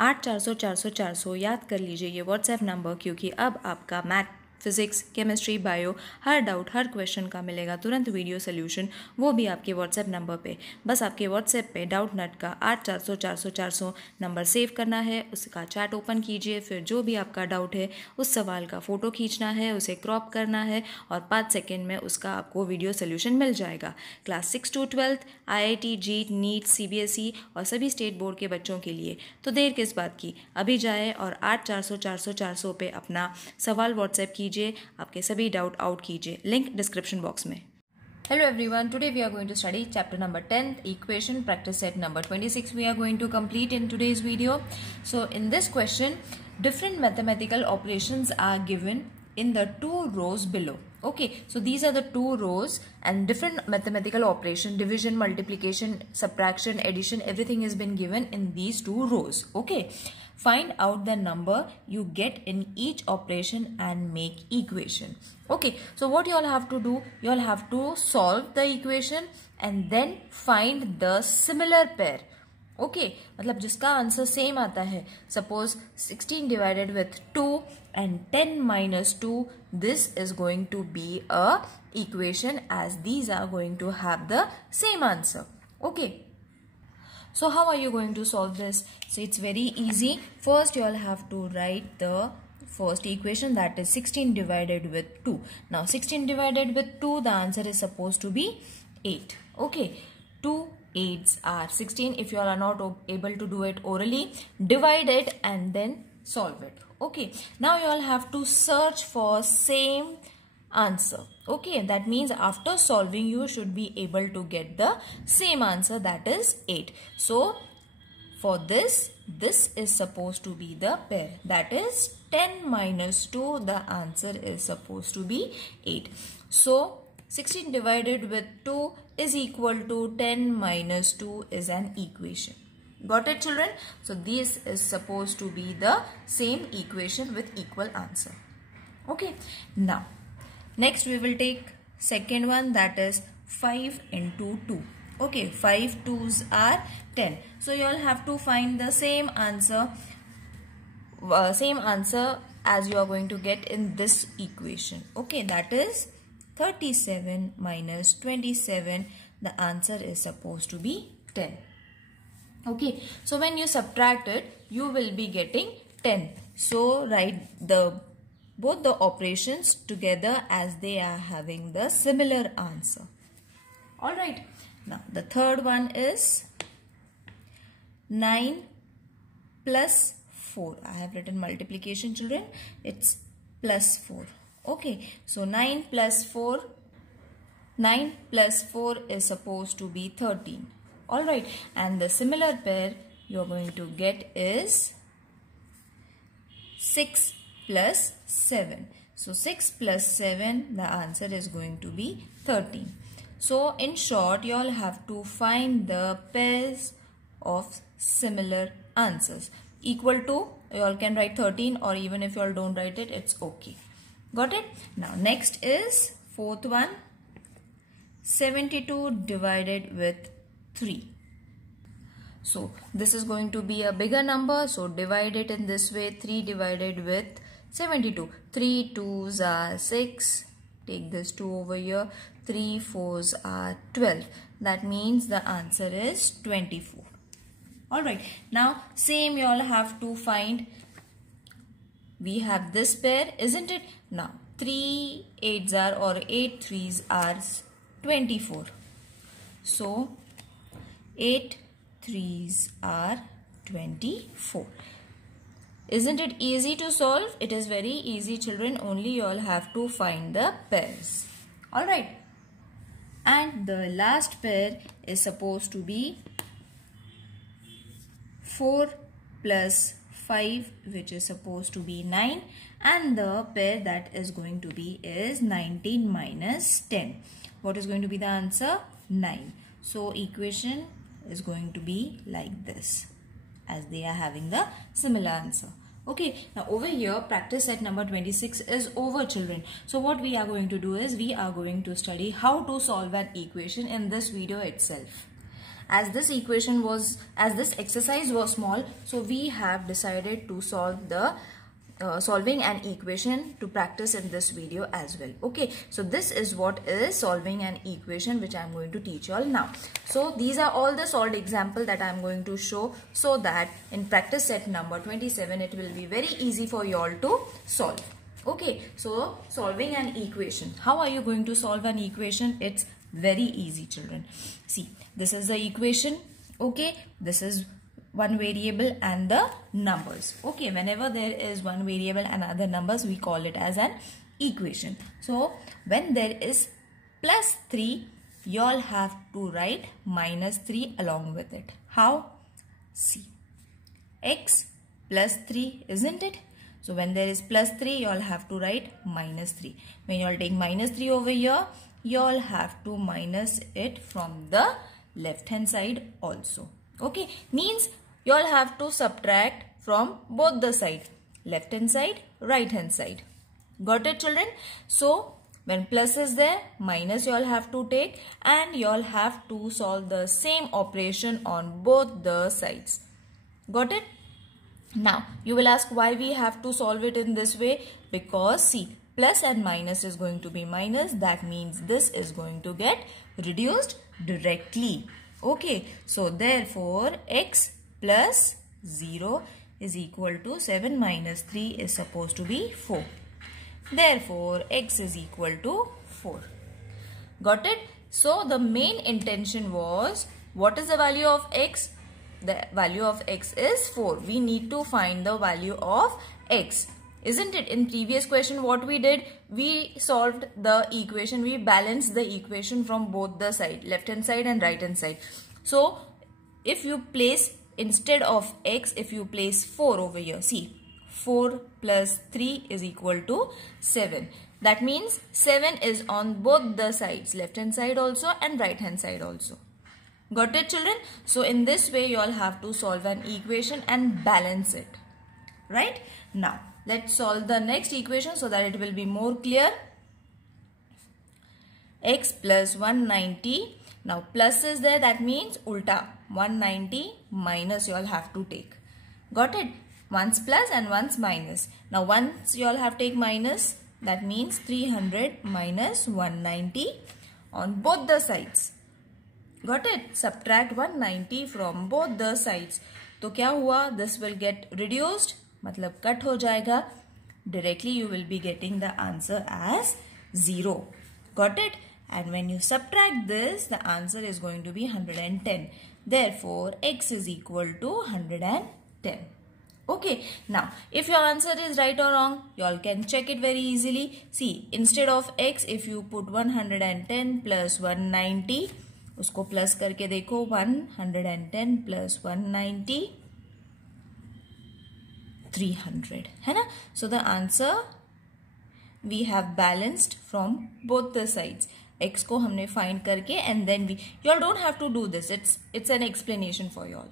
8 400 400 400 याद कर लीजिए ये व्हाट्सएप नंबर, क्योंकि अब आपका मैथ, फिजिक्स, केमिस्ट्री, बायो हर डाउट हर क्वेश्चन का मिलेगा तुरंत वीडियो सोल्यूशन, वो भी आपके व्हाट्सएप नंबर पे। बस आपके व्हाट्सएप पे डाउट नट का 8 400 400 400 नंबर सेव करना है, उसका चैट ओपन कीजिए, फिर जो भी आपका डाउट है उस सवाल का फ़ोटो खींचना है, उसे क्रॉप करना है और 5 सेकेंड में उसका आपको वीडियो सोल्यूशन मिल जाएगा। Class 6 to 12 IIT, JEE, NEET, CBSE और सभी स्टेट बोर्ड के बच्चों के लिए। तो देर किस बात की, अभी जाए और 8 400 400 400 पे अपना सवाल व्हाट्सएप कीजिए, आपके सभी डाउट आउट कीजिए, लिंक डिस्क्रिप्शन बॉक्स में। Hello everyone, today we are going to study chapter number 10, equation, practice set number 26 we are going to complete in today's video. So in this question, different mathematical operations are given in the two rows below. Okay, so these are the two rows and different mathematical operation, division, multiplication, subtraction, addition, everything has been given in these two rows. Okay, find out the number you get in each operation and make equation. Okay, so what you all have to do, you all have to solve the equation and then find the similar pair. Okay मतलब जिसका answer same आता है, suppose 16 divided with 2 and 10 minus 2, this is going to be a equation as these are going to have the same answer. Okay, so how are you going to solve this? So it's very easy. First you all have to write the first equation, that is 16 divided with 2. Now 16 divided with 2, the answer is supposed to be 8. Okay, 2 8s are 16. If you all are not able to do it orally, divide it and then solve it. Okay, now you all have to search for same answer. Okay, that means after solving you should be able to get the same answer, that is 8. So for this is supposed to be the pair, that is 10 minus 2, the answer is supposed to be 8. So 16 divided with 2 is equal to 10 minus 2 is an equation. Got it, children? So this is supposed to be the same equation with equal answer. Okay, now next we will take second one, that is 5 into 2. Okay, 5 2s are 10. So you all have to find the same answer as you are going to get in this equation. Okay, that is 37 minus 27, the answer is supposed to be 10. Okay, so when you subtract it, you will be getting 10. So write both the operations together as they are having the similar answer. Alright, now the third one is 9 plus 4. I have written multiplication, children. It's plus 4. Okay, so 9 plus 4 is supposed to be 13. Alright, and the similar pair you are going to get is 6 plus 7. So 6 plus 7, the answer is going to be 13. So in short, you all have to find the pairs of similar answers. Equal to, you all can write 13, or even if you all don't write it, it's okay. Got it? Now next is fourth one, 72 divided with 3. So this is going to be a bigger number, so divide it in this way. 3 divided with 72. 3 2s are 6. Take this 2 over here. 3 4s are 12. That means the answer is 24. Alright, now same you all have to find. We have this pair, isn't it? Now 3 8s are, or 8 3s are 24. So 8 3s are 24. Isn't it easy to solve? It is very easy, children. Only you all have to find the pairs. Alright. And the last pair is supposed to be 4 plus 5, which is supposed to be 9, and the pair that is going to be is 19 minus 10. What is going to be the answer? 9. So equation is going to be like this, as they are having the similar answer. Okay, now over here practice set number 26 is over, children. So what we are going to do is we are going to study how to solve an equation in this video itself. as this exercise was small, so we have decided to solve the solving an equation to practice in this video as well. Okay, so this is what is solving an equation, which I am going to teach you all now. So these are all the solved example that I am going to show, so that in practice set number 27 it will be very easy for you all to solve. Okay, so solving an equation. How are you going to solve an equation? It's very easy, children. See, this is the equation. Okay, this is one variable and the numbers. Okay, whenever there is one variable and other numbers, we call it as an equation. So when there is plus 3, you all have to write minus 3 along with it. How? See, x plus 3, isn't it? So when there is plus 3, you all have to write minus 3. When you all take minus 3 over here, you all have to minus it from the left hand side also. Okay, means you all have to subtract from both the sides, left hand side, right hand side. Got it, children? So when plus is there, minus you all have to take, and you all have to solve the same operation on both the sides. Got it? Now you will ask why we have to solve it in this way. Because see, plus and minus is going to be minus. That means this is going to get reduced directly. Okay, so therefore x plus 0 is equal to 7 minus 3 is supposed to be 4. Therefore x is equal to 4. Got it? So the main intention was, what is the value of x? The value of x is 4. We need to find the value of x. Isn't it? In previous question what we did, we solved the equation, we balanced the equation from both the side, left hand side and right hand side. So if you place, instead of x, if you place 4 over here, see, 4 plus 3 is equal to 7. That means 7 is on both the sides, left hand side also and right hand side also. Got it, children? So in this way you all have to solve an equation and balance it. Right? Now let's solve the next equation so that it will be more clear. X plus 190. Now plus is there, that means ulta. 190 minus you all have to take. Got it? Once plus and once minus. Now once you all have to take minus, that means 300 minus 190 on both the sides. Got it? Subtract 190 from both the sides. तो क्या हुआ? This will get reduced. मतलब cut हो जाएगा. Directly you will be getting the answer as 0. Got it? And when you subtract this, the answer is going to be 110. Therefore, x is equal to 110. Okay. Now, if your answer is right or wrong, you all can check it very easily. See, instead of x, if you put 110 plus 190, उसको plus करके देखो, 110 plus 190, 300 है ना. So the answer we have balanced from both the sides. X को हमने find करके, and then you all don't have to do this. It's an explanation for you all.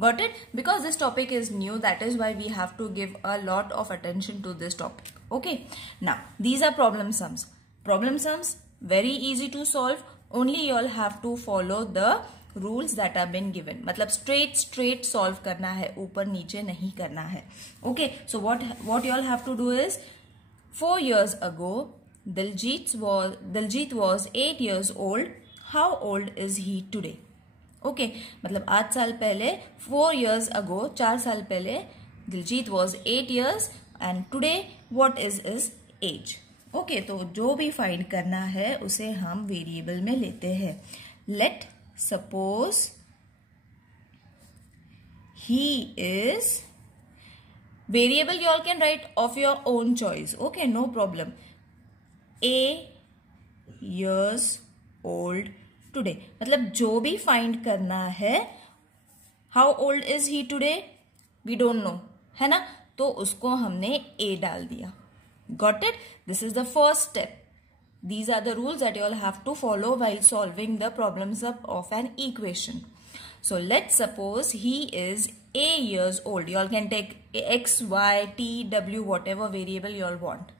Got it? Because this topic is new, that is why we have to give a lot of attention to this topic. Okay. Now these are problem sums. Problem sums very easy to solve. Only you all have to follow the rules that have been given. मतलब straight solve करना है, ऊपर नीचे नहीं करना है. Okay, so what you all have to do is, 4 years ago, Diljit was 8 years old. How old is he today? Okay, मतलब 8 साल पहले, 4 years ago, 4 साल पहले, Diljit was 8 years and today what is his age? Okay, तो जो भी find करना है उसे हम वेरिएबल में लेते हैं. Let suppose he is, variable you all can write off your own choice. Okay, no problem. A years old today, मतलब जो भी फाइंड करना है. How old is he today? We don't know, है ना. तो उसको हमने ए डाल दिया. Got it? This is the first step. These are the rules that you all have to follow while solving the problems of an equation. So let's suppose he is a years old. You all can take x, y, t, w, whatever variable you all want.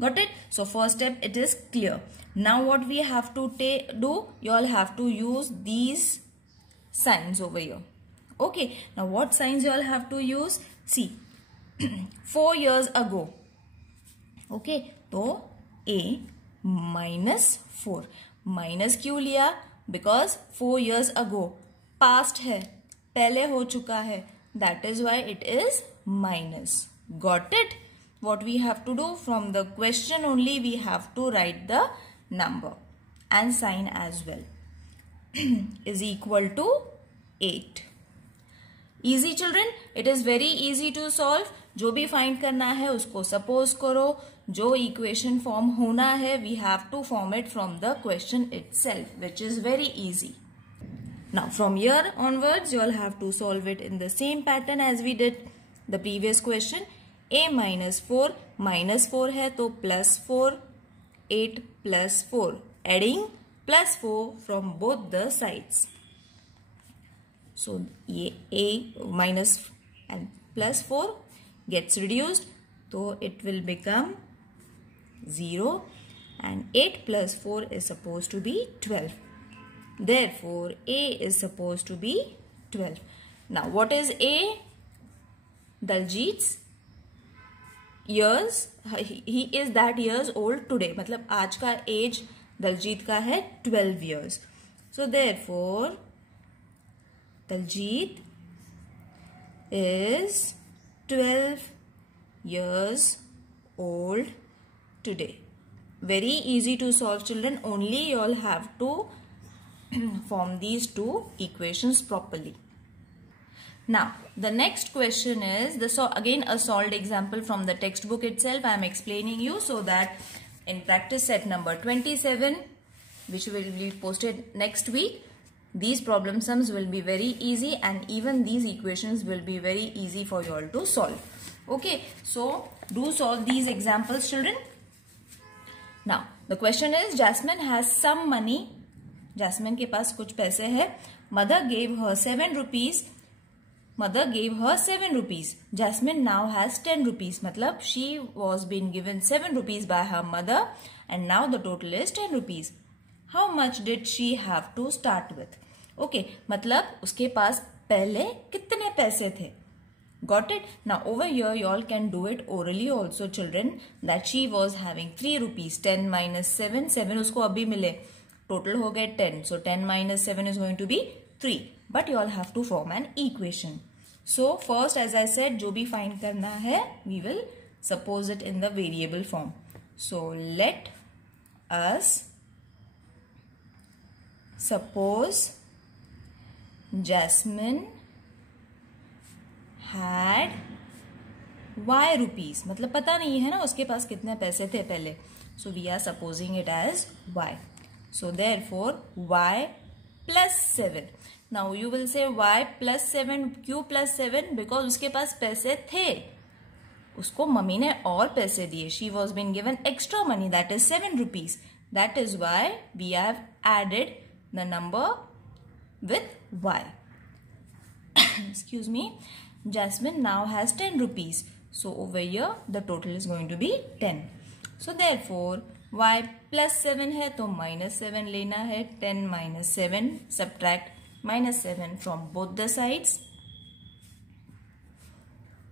Got it? So first step, it is clear. Now what we have to do? You all have to use these signs over here. Okay, now what signs you all have to use? See, 4 years ago. Okay, तो a minus 4. Minus क्यों लिया? Because 4 years ago, past है, पहले हो चुका है, that is why it is minus. Got it? What we have to do from the question only, we have to write the number and sign as well. Is equal to 8. Easy children, it is very easy to solve. जो भी find करना है उसको suppose करो, जो equation form होना है we have to form it from the question itself, which is very easy. Now from here onwards you all have to solve it in the same pattern as we did the previous question. a minus 4 minus 4 है तो plus 4, 8 plus 4, adding plus 4 from both the sides. So ये a minus and plus 4 gets reduced, so it will become 0 and 8 plus 4 is supposed to be 12. Therefore a is supposed to be 12. Now what is a? Daljit's years, he is that years old today. मतलब आज का as Daljit का है 12 years. So therefore Daljit is 12 years old today. Very easy to solve children. Only you all have to form these two equations properly. Now the next question is again a solved example from the textbook itself. I am explaining you so that in practice set number 27, which will be posted next week, these problem sums will be very easy and even these equations will be very easy for you all to solve. Okay, so do solve these examples children. Now the question is, Jasmine has some money. Jasmine के पास कुछ पैसे है. Mother gave her 7 rupees. Mother gave her 7 rupees. Jasmine now has 10 rupees. मतलब she was being given 7 rupees by her mother and now the total is 10 rupees. How much did she have to start with? Okay, मतलब उसके पास पहले कितने पैसे थे? Got it? Now over here you all can do it orally also children, that she was having 3 rupees. 10 minus 7, 7 उसको अभी मिले, total हो गए 10. So 10 minus 7 is going to be 3. But you all have to form an equation. So first as I said, जो भी find करना है we will suppose it in the variable form. So let us suppose Jasmine had y rupees. मतलब पता नहीं है ना उसके पास कितने पैसे थे पहले. So we are supposing it as y. So therefore y plus 7. Now you will say y plus 7. क्यों plus 7? Because उसके पास पैसे थे, उसको मम्मी ने और पैसे दिए. She was being given extra money, that is 7 rupees. That is why we have added the number with y. Excuse me. Jasmine now has 10 rupees. So over here the total is going to be 10. So therefore y plus 7 है तो minus 7 लेना है. 10 minus 7, subtract minus 7 from both the sides.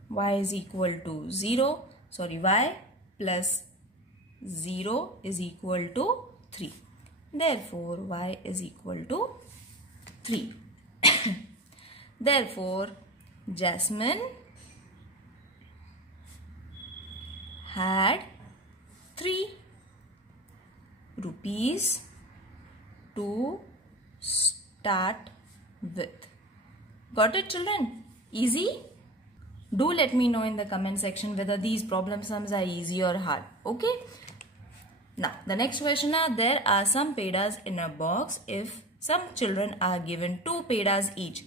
Y is equal to 0. Sorry, y plus 0 is equal to 3. Therefore y is equal to 3. Therefore Jasmine had 3 rupees to start with. Got it children? Easy? Do let me know in the comment section whether these problem sums are easy or hard. Okay? Now the next question are, there are some pedas in a box. If some children are given 2 pedas each.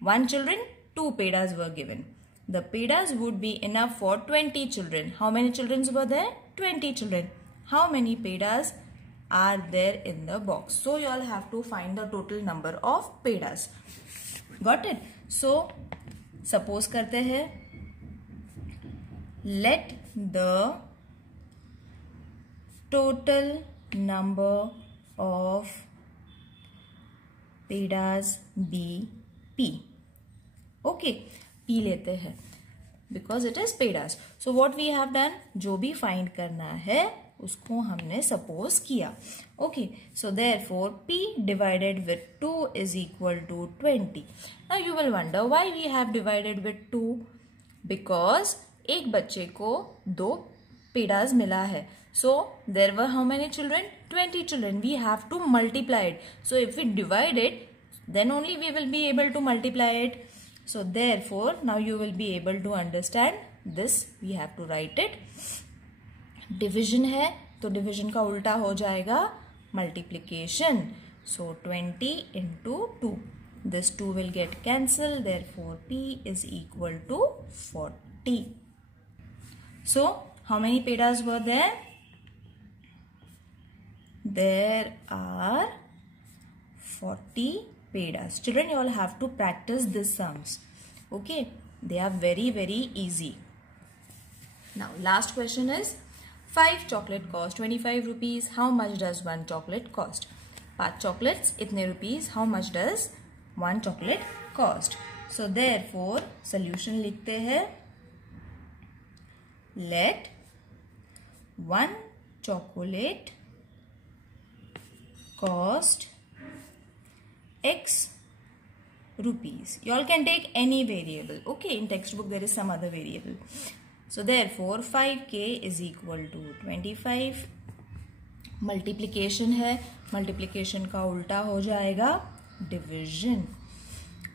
1 children, 2 pedas were given. The pedas would be enough for 20 children. How many children were there? 20 children. How many pedas are there in the box? So you all have to find the total number of pedas. Got it? So suppose करते हैं, let the total number of pedas be P. Okay, P लेते हैं because it is pedas. So what we have done, जो भी find करना है उसको हमने सपोज किया. Okay, so therefore p divided with 2 is equal to 20. Now you will wonder why we have divided with 2. Because एक बच्चे को 2 पेडास मिला है. So there were how many children? 20 children. We have to multiply it. So if we divide it, then only we will be able to multiply it. So therefore, now you will be able to understand this. We have to write it. Division है तो division का उल्टा हो जाएगा multiplication. So 20 into 2. This 2 will get cancelled. Therefore, P is equal to 40. So how many pedas were there? There are 40 pedas. Children, you all have to practice these sums. Okay, they are very easy. Now last question is 5 chocolate cost 25 rupees. How much does 1 chocolate cost? 5 chocolates itne rupees. How much does 1 chocolate cost? So therefore solution लिखते हैं. Let 1 chocolate cost x rupees. You all can take any variable. Okay, in textbook there is some other variable. So therefore 5k is equal to 25. Multiplication है, multiplication का उल्टा हो जाएगा division.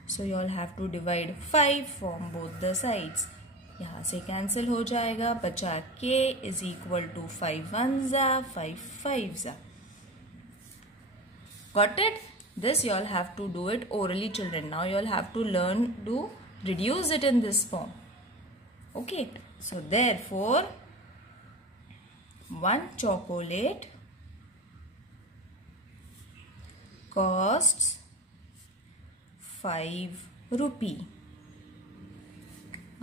So you all have to divide 5 from both the sides. यहाँ से cancel हो जाएगा, बचा k is equal to 5 ones are 5 fives are. Got it? This you all have to do it orally, children. Now you all have to learn to reduce it in this form. Okay. So therefore 1 chocolate costs 5 rupee.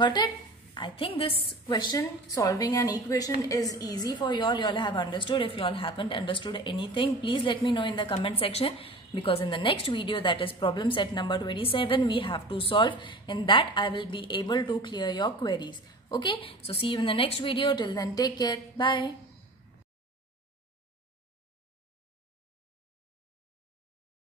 Got it? I think this question, solving an equation, is easy for you all. You all have understood. If you all haven't understood anything, please let me know in the comment section, because in the next video, that is problem set number 27, we have to solve. In that, I will be able to clear your queries. Okay, so see you in the next video. Till then, take care. Bye.